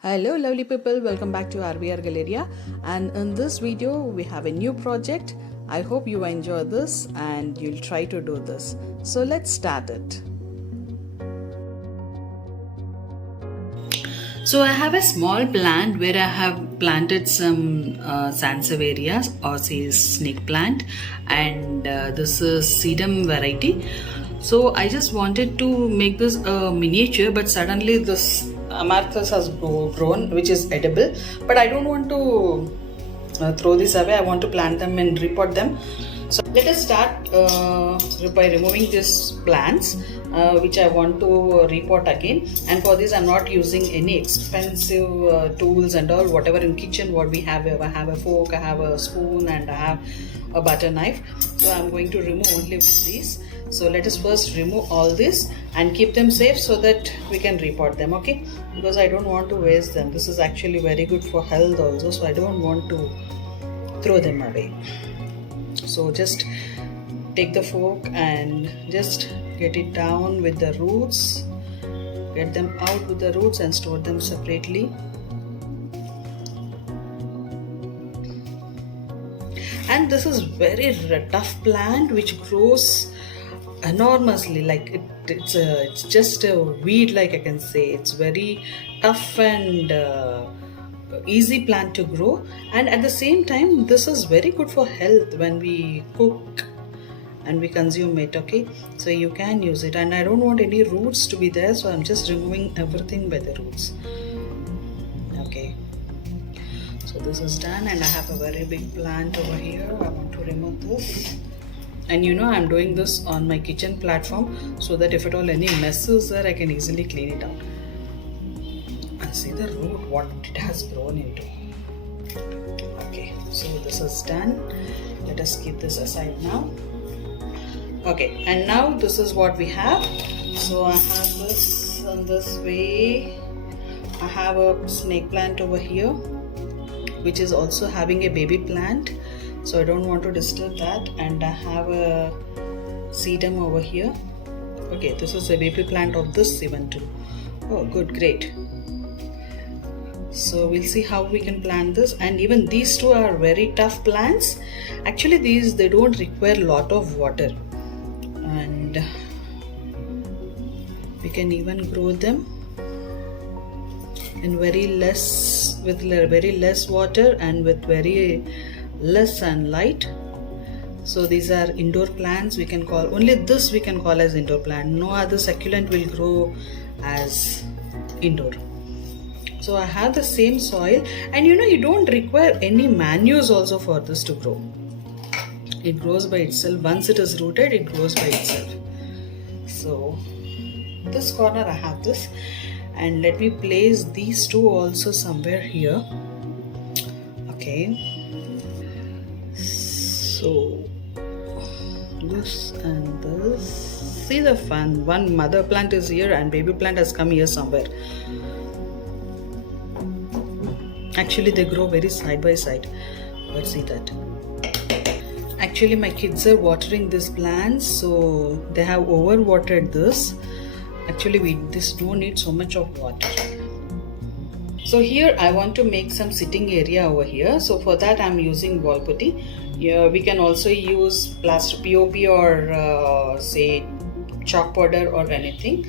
Hello lovely people, welcome back to RVR Galleria, and in this video we have a new project. I hope you enjoy this and you'll try to do this. So let's start it. So I have a small plant where I have planted some sansevieria or say snake plant, and this is sedum variety. So I just wanted to make this a miniature, but suddenly this amarthus has grown, which is edible. But I don't want to throw this away. I want to plant them and repot them. So let us start by removing these plants which I want to repot again. And for this I'm not using any expensive tools and all. Whatever in kitchen what we have, I have a fork, I have a spoon, and I have a butter knife. So I'm going to remove only with these. So let us first remove all this and keep them safe so that we can repot them, okay? Because I don't want to waste them. This is actually very good for health also, so I don't want to throw them away. So just take the fork and just get it down with the roots, get them out with the roots and store them separately. And this is very tough plant which grows enormously, like it's just a weed, like I can say. It's very tough and easy plant to grow, and at the same time this is very good for health when we cook and we consume it, okay? So you can use it, and I don't want any roots to be there, so I'm just removing everything by the roots. Okay, so this is done, and I have a very big plant over here. I want to remove this. And I'm doing this on my kitchen platform so that if at all any mess is there, I can easily clean it out. And see the root, what it has grown into. Okay, so this is done. Let us keep this aside now. Okay, and now this is what we have. So I have this in this way. I have a snake plant over here, which is also having a baby plant. So I don't want to disturb that, and I have a sedum over here. Okay, this is a baby plant of this even too. Oh, good, great. So we'll see how we can plant this, and even these two are very tough plants. Actually, they don't require a lot of water, and we can even grow them in very less water and with very less sunlight. So these are indoor plants. We can call only this we can call as indoor plant. No other succulent will grow as indoor. So I have the same soil, and you don't require any manures also for this to grow. It grows by itself. Once it is rooted, it grows by itself. So this corner I have this, and let me place these two also somewhere here. Okay, so this and this. See the fun. One mother plant is here and baby plant has come here somewhere. Actually they grow very side by side, but see that. Actually my kids are watering these plants, so they have over watered this. Actually this don't need so much of water. So here I want to make some sitting area over here. So for that I'm using wall putty. Yeah, we can also use plaster POP or say chalk powder or anything.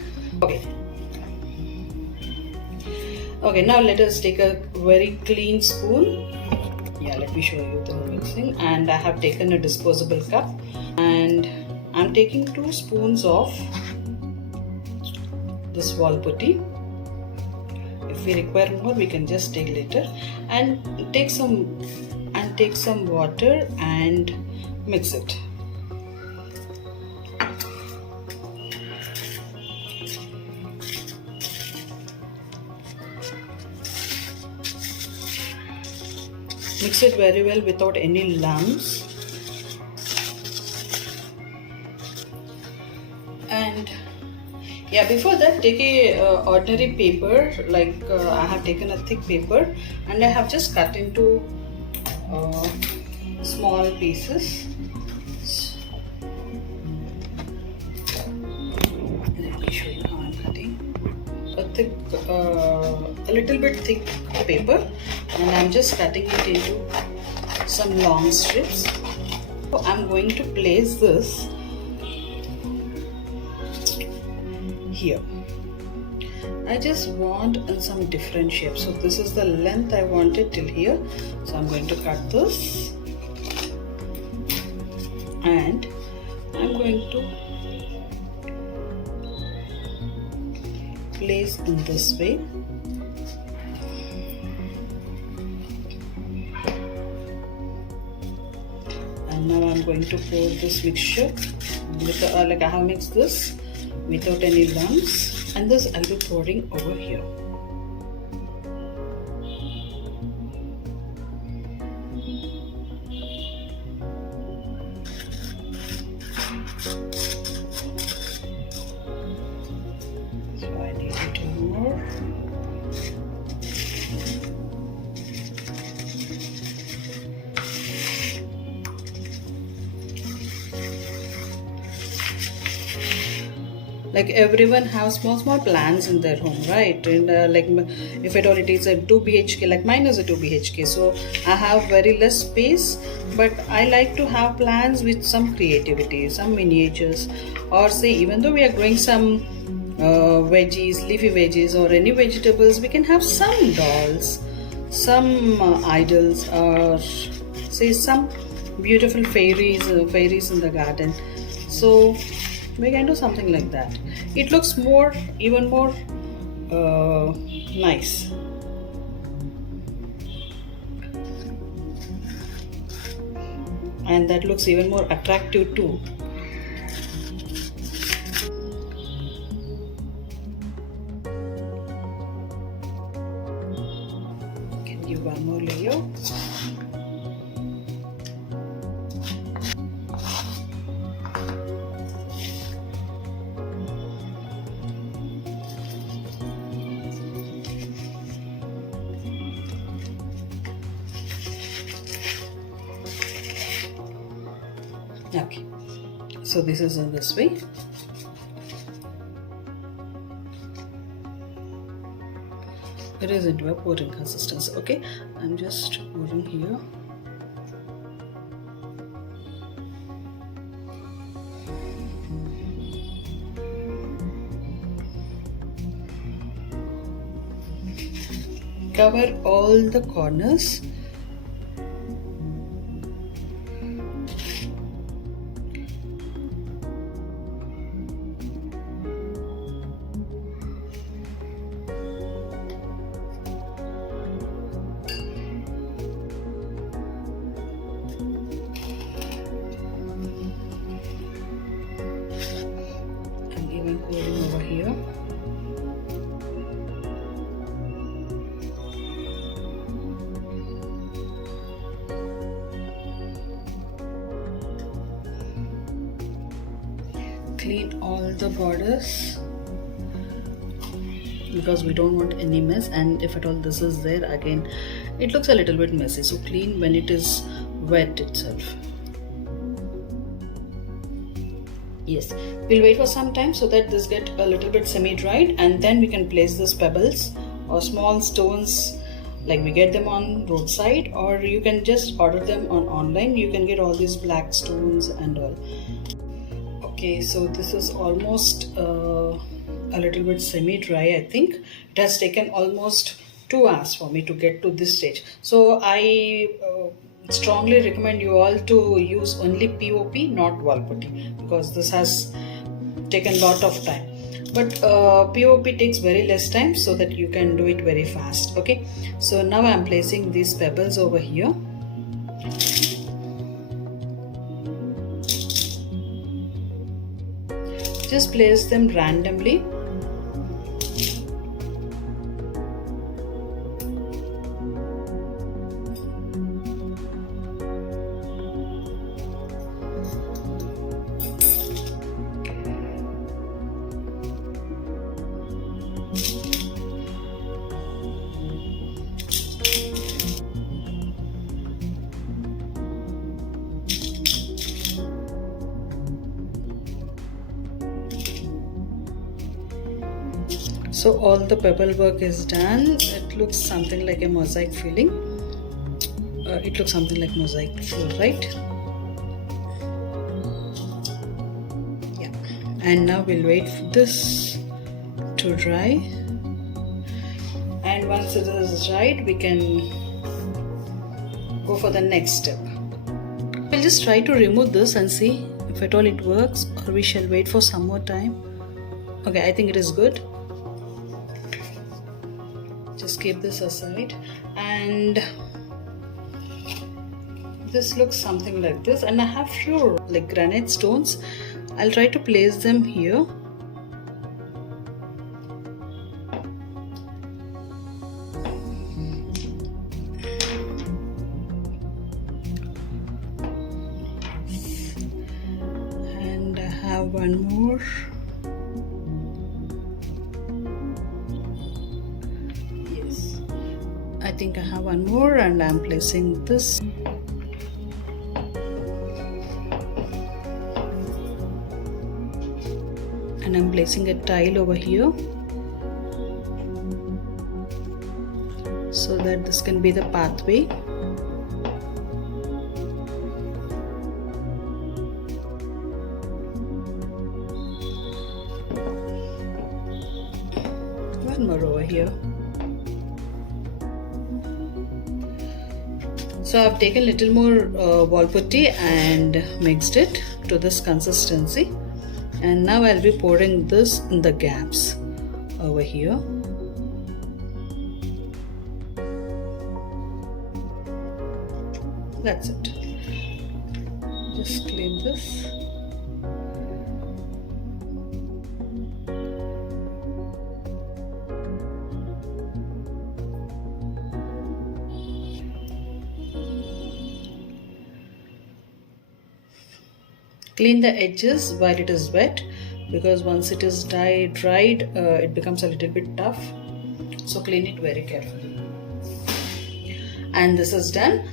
Okay, now let us take a very clean spoon. Yeah, let me show you the mixing. And I have taken a disposable cup, and I'm taking 2 spoons of this wall putty. If we require more, we can just take later. And take some water and mix it. Mix it very well without any lumps. And yeah, before that take a ordinary paper, like I have taken a thick paper, and I have just cut into small pieces. Let me show you how I'm cutting. A thick a little bit thick paper, and I'm just cutting it into some long strips. So I'm going to place this here. I just want in some different shapes. So this is the length I wanted till here. So I'm going to cut this, and I'm going to place in this way. And now I'm going to pour this mixture with like I have mixed this without any lumps, and this I'll be pouring over here. So I need a little more. Like everyone has small plants in their home, right? And like if at all it is a 2 bhk, like mine is a 2 bhk, so I have very less space, but I like to have plants with some creativity, some miniatures, or say even though we are growing some veggies, leafy veggies, or any vegetables, we can have some dolls, some idols, or say some beautiful fairies in the garden. So we can do something like that. It looks even more nice. And that looks even more attractive too. Can give one more layer. Okay, so this is in this way. It is into a pouring consistency. Okay, I'm just pouring here. Cover all the corners. Pouring over here. Clean all the borders because we don't want any mess, and if at all this is there, again it looks a little bit messy, so clean when it is wet itself. Yes, we'll wait for some time so that this get a little bit semi-dried, and then we can place these pebbles or small stones, like we get them on roadside, or you can just order them online. You can get all these black stones and all. Okay, so this is almost a little bit semi-dry. I think it has taken almost 2 hours for me to get to this stage. So I strongly recommend you all to use only POP, not wall putty, because this has taken a lot of time. But POP takes very less time, so that you can do it very fast. Okay, so now I'm placing these pebbles over here. Just place them randomly. So all the pebble work is done. It looks something like a mosaic feeling. It looks something like mosaic feel, right? Yeah. And now we'll wait for this to dry. And once it is dried, we can go for the next step. We'll just try to remove this and see if at all it works, or we shall wait for some more time. Okay, I think it is good. Just keep this aside, and this looks something like this. And I have few like granite stones. I'll try to place them here. And I have one more. Yes, I think I have one more, and I'm placing this. And I'm placing a tile over here so that this can be the pathway. One more over here. So I've taken a little more wall putty and mixed it to this consistency. And now I'll be pouring this in the gaps over here. That's it. Just clean this. Clean the edges while it is wet, because once it is dried, it becomes a little bit tough. So clean it very carefully. And this is done.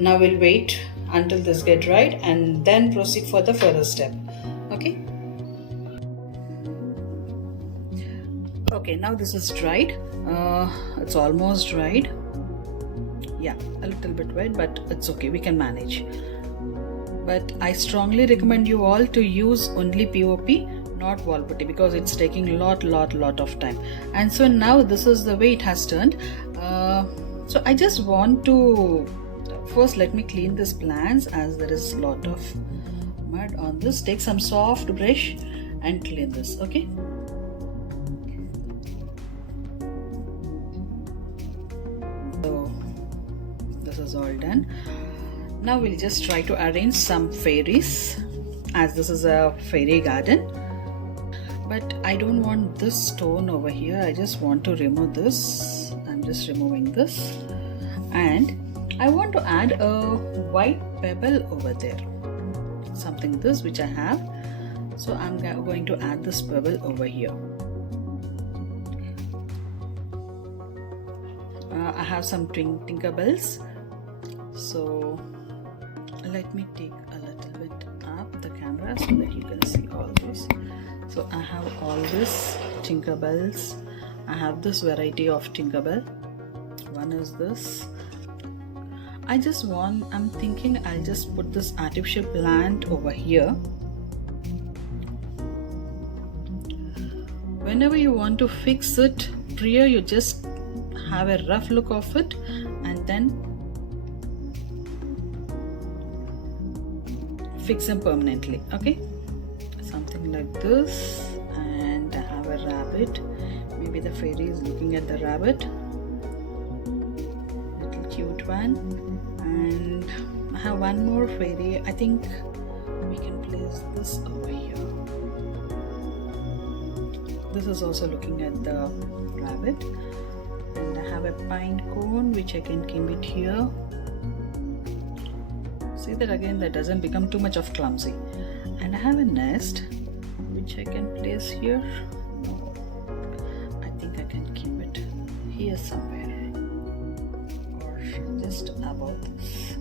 Now we'll wait until this gets dried and then proceed for the further step. Okay. Okay, now this is dried. It's almost dried. Yeah, a little bit wet, but it's okay. We can manage. But I strongly recommend you all to use only POP, not wall putty, because it's taking lot of time. And so now this is the way it has turned. So I just want to first let me clean this plants, as there is a lot of mud on this. Take some soft brush and clean this. Okay. So this is all done. Now we'll just try to arrange some fairies, as this is a fairy garden. But I don't want this stone over here. I just want to remove this. I'm just removing this. And I want to add a white pebble over there. Something this which I have. So I'm going to add this pebble over here. I have some Tinkerbells. So let me take a little bit up the camera so that you can see all this. So I have all this Tinkerbells. I have this variety of Tinkerbell. One is this. I'm thinking I'll just put this artificial plant over here. Whenever you want to fix it, prior you just have a rough look of it and then fix them permanently. Okay, something like this. And I have a rabbit. Maybe the fairy is looking at the rabbit. Little cute one. And I have one more fairy. I think we can place this over here. This is also looking at the rabbit. And I have a pine cone which I can keep it here. See that again, that doesn't become too much of clumsy. And I have a nest which I can place here. No, I think I can keep it here somewhere, or just above this.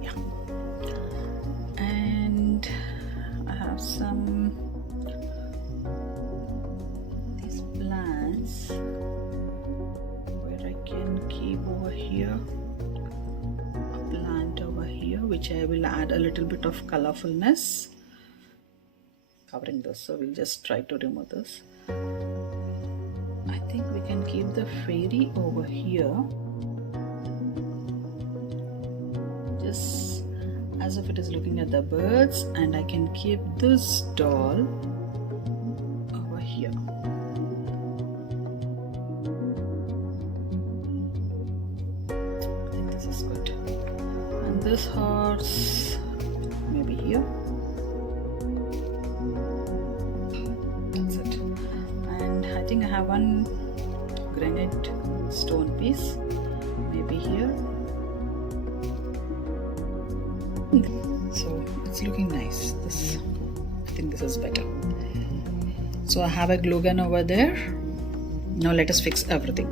Yeah. And I have some which I will add a little bit of colorfulness. Covering this, so we'll just try to remove this. I think we can keep the fairy over here, just as if it is looking at the birds, and I can keep this doll over here. I think this is good. And this horse maybe here. That's it. And I think I have one granite stone piece, maybe here. So it's looking nice. I think this is better. So I have a glue gun over there. Now let us fix everything.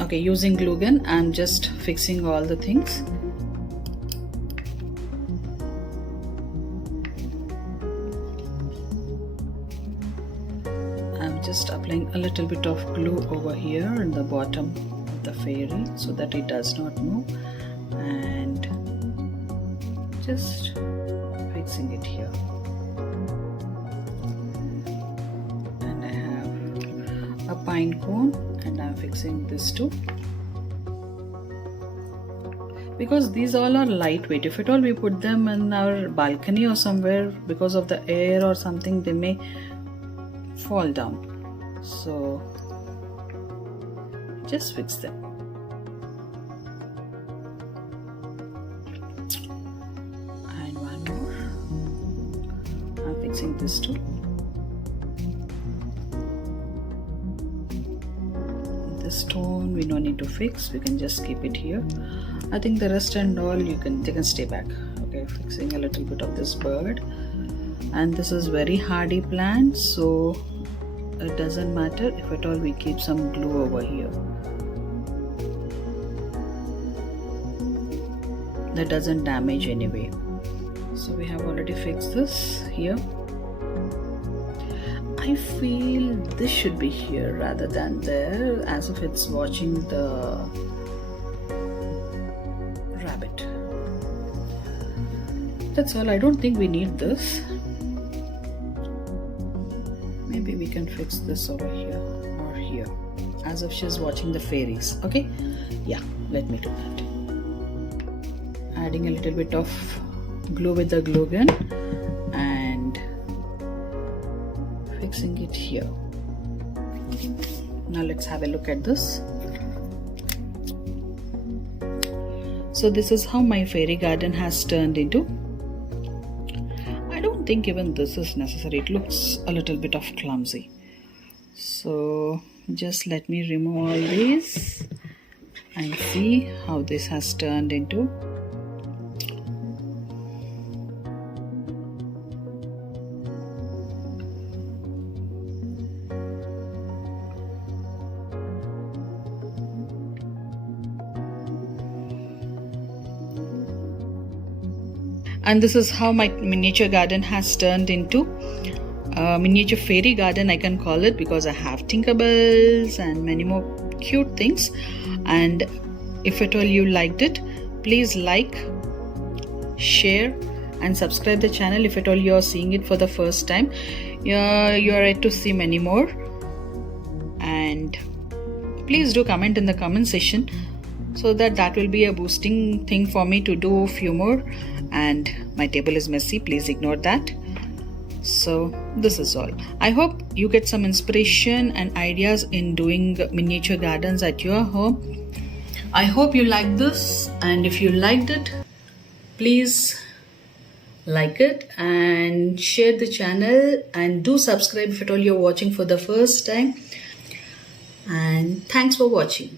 Okay, using glue gun, I'm just fixing all the things. I'm just applying a little bit of glue over here in the bottom of the fairy so that it does not move, and just fixing it here. And I have a pine cone, and I'm fixing this too, because these all are lightweight. If at all we put them in our balcony or somewhere, because of the air or something, they may fall down. So just fix them. And one more. I'm fixing this too. This stone we don't need to fix, we can just keep it here. I think the rest and all they can stay back. Okay, fixing a little bit of this bird. And this is very hardy plant, so it doesn't matter if at all we keep some glue over here. That doesn't damage anyway. So we have already fixed this here. I feel this should be here rather than there, as if it's watching the rabbit. That's all. I don't think we need this. Maybe we can fix this over here or here, as if she's watching the fairies. Okay, yeah, let me do that. Adding a little bit of glue with the glue gun and fixing it here. Now let's have a look at this. So this is how my fairy garden has turned into. I don't think even this is necessary. It looks a little bit of clumsy. So just let me remove all these and see how this has turned into. And this is how my miniature garden has turned into. Miniature fairy garden I can call it, because I have Tinkerbells and many more cute things. And if at all you liked it, please like, share and subscribe the channel if at all you are seeing it for the first time. You are yet to see many more. And please do comment in the comment section, so that will be a boosting thing for me to do a few more. And my table is messy, please ignore that. So this is all. I hope you get some inspiration and ideas in doing miniature gardens at your home. I hope you like this, and if you liked it, please like it and share the channel, and do subscribe if at all you're watching for the first time. And thanks for watching.